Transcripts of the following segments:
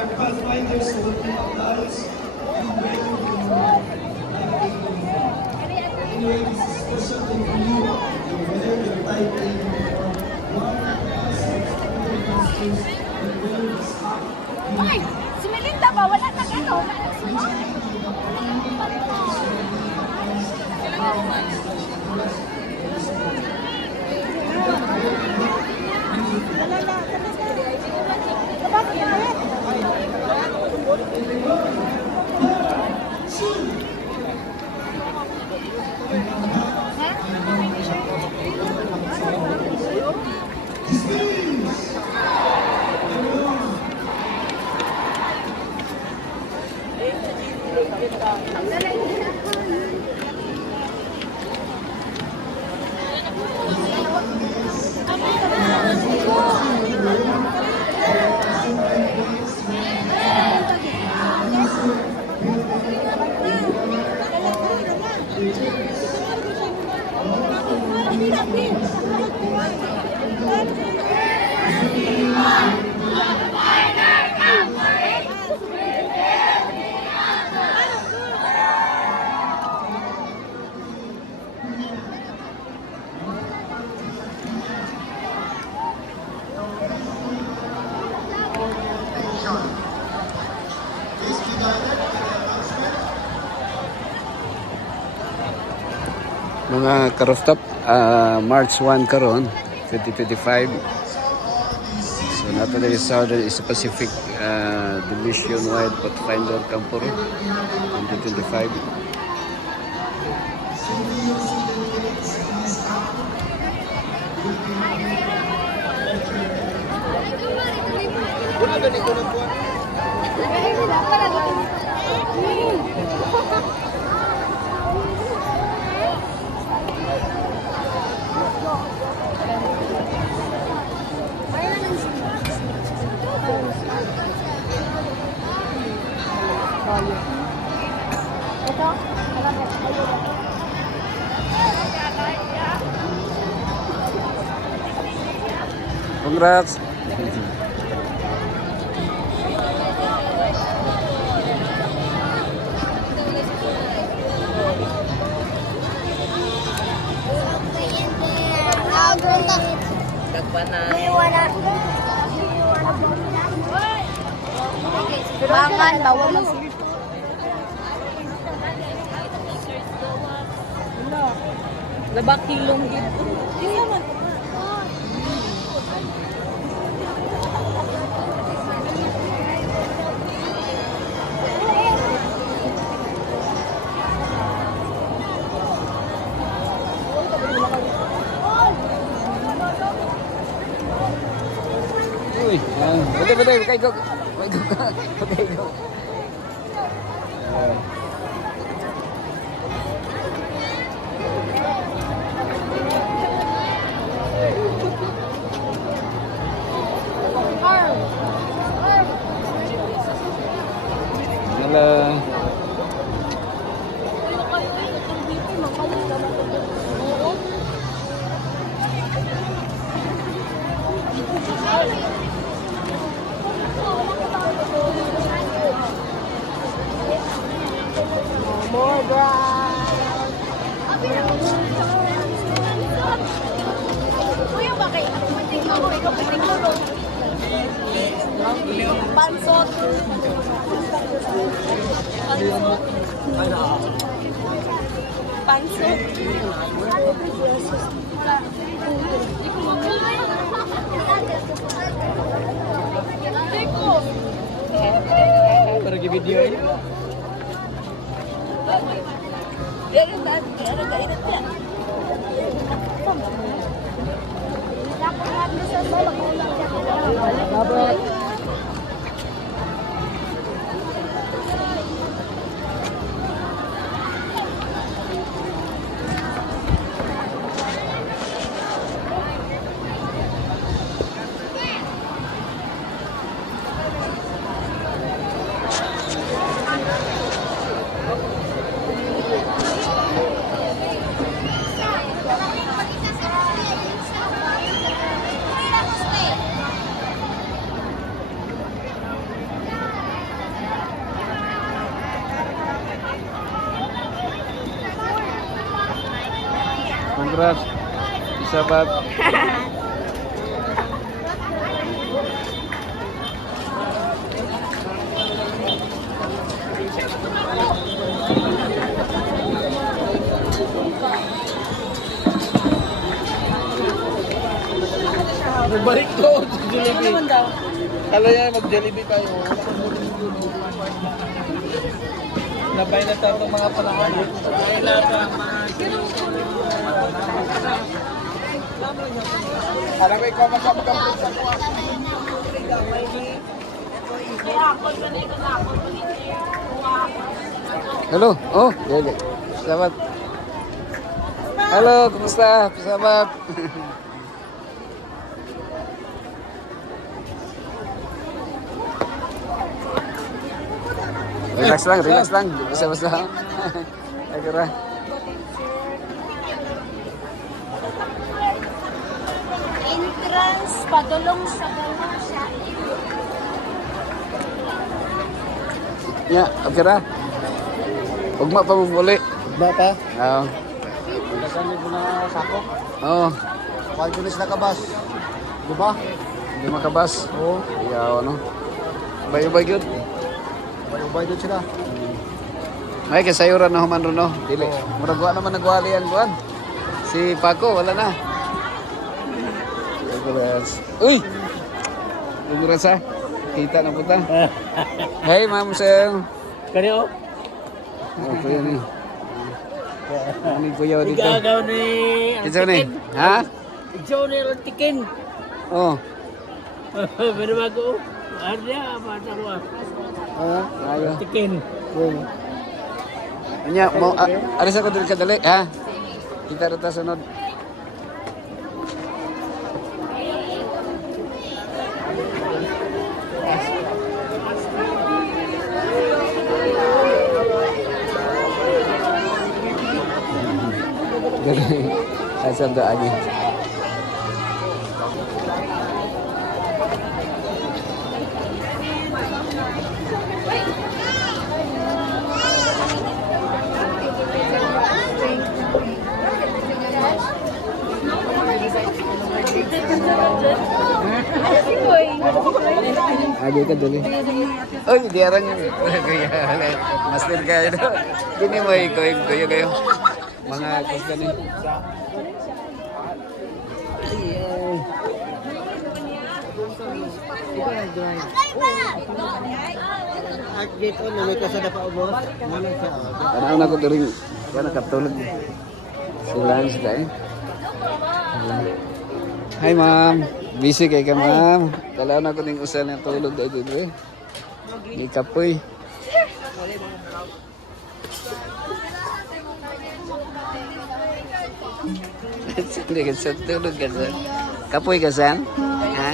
our pathfinders sa Lupita Taos. Anyway, this is special day for you. Whether you're type A or one of the pastors, other pastors, and whether it's up. Ay! Si Melinda ba? Wala na ano? Mga ka-rooftop, March 1 karon 2025. So nato diri sa Southern East Pacific Division Wide Pathfinder Campo 2025. Congrats. Bangan, bawal lang. Labak kilong dito. Uy, betul, kayak go. Okay, go. Hello. More brown. Kuya ba kayo? Pansot. Pansot. Pergi video ini. Salamat. Balik ko, Jollibee. Ano naman daw? Kala niya mag-Jollibee tayo. Labay na tayo mga panahon. Labay na tayo alam ko ikaw magkapagkamplit sa kuha. Hello. Oh, yeah. Salamat. Halo, kumusta? Salamat. Relax lang, relax lang. Basta-basta. Agara. Entrance, padulong sa balong siya. Ya, agara. Ugma pa mo muli. Ba pa? Oo. Nasanid mo na sako. Oo. Kahit tulis na kabas. Diba? Hindi makabas. Oo. Iyaw, ano. Bay-bay yun. Ubay doon sila. May kasayuran na human ron, no? Dili. Muragwa naman nagwali ang buwan. Si Paco, wala na. Congrats. Uy! Congrats ha. Kita na puta. Hey, Ma'am Sel. Kanyo? Oh, kuya ni. Ano yung kuya dito? Igagaw ni... Ito ni. Ha? Igagaw ni Rantikin. Oh. Pero bago. Arya, mata ko ah. Ayo. Rantikin. Anya, mo alis ako dili kadali, ha? Kita rata sunod. Asal doanya. Aja ka dali. Oh, diarang kaya master kayo. Kini mo kayo. Mga kusta ni. Dito, namay ka sa dapa ubos. Nalang sa... Ano na ko diri. Kana katulog. Silang sila eh. Hi ma'am. Busy kay ka ma'am. Kala na ko ning usal ng tulog dito eh. Di kapoy. Hindi ka sa tulog ka sa. Kapoy ka san? Ha?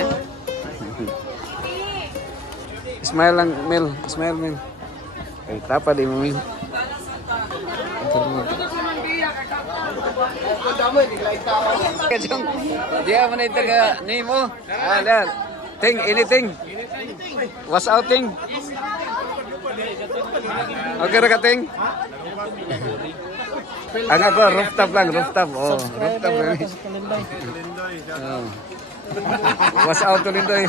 Smile lang, Mel. Smile, Mel. Ay, tapa di mo, Mel. Kajong, dia man ito ka nimo. Dad. Ting, anything. Was outing. Okay ra ka, Ting? Ang ako, rooftop lang, rooftop. Oh, rooftop lang. Oh. Was out to Lindoy.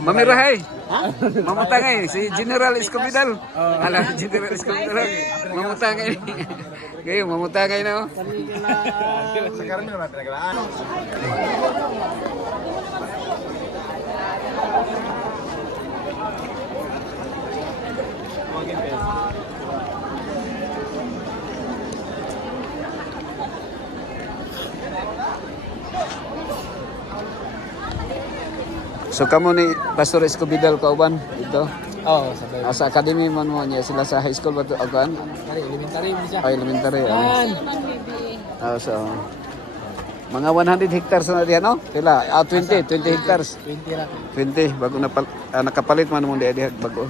Mamirahay. Mamutangay si General Escobidal. Alam General Escobidal. Mamutangay. Gayo mamutangay na oh. Sekarang naman pinagalaan. So kamo ni Pastor Escobidal kauban dito. Oo, sabay. Sa academy man mo niya sila sa high school ba to agan? Elementary mo siya. Elementary. Yan. So mga 100 hectares na diyan no? Pila? 20 hectares. 20 na. 20 bago na nakapalit man mo di bago.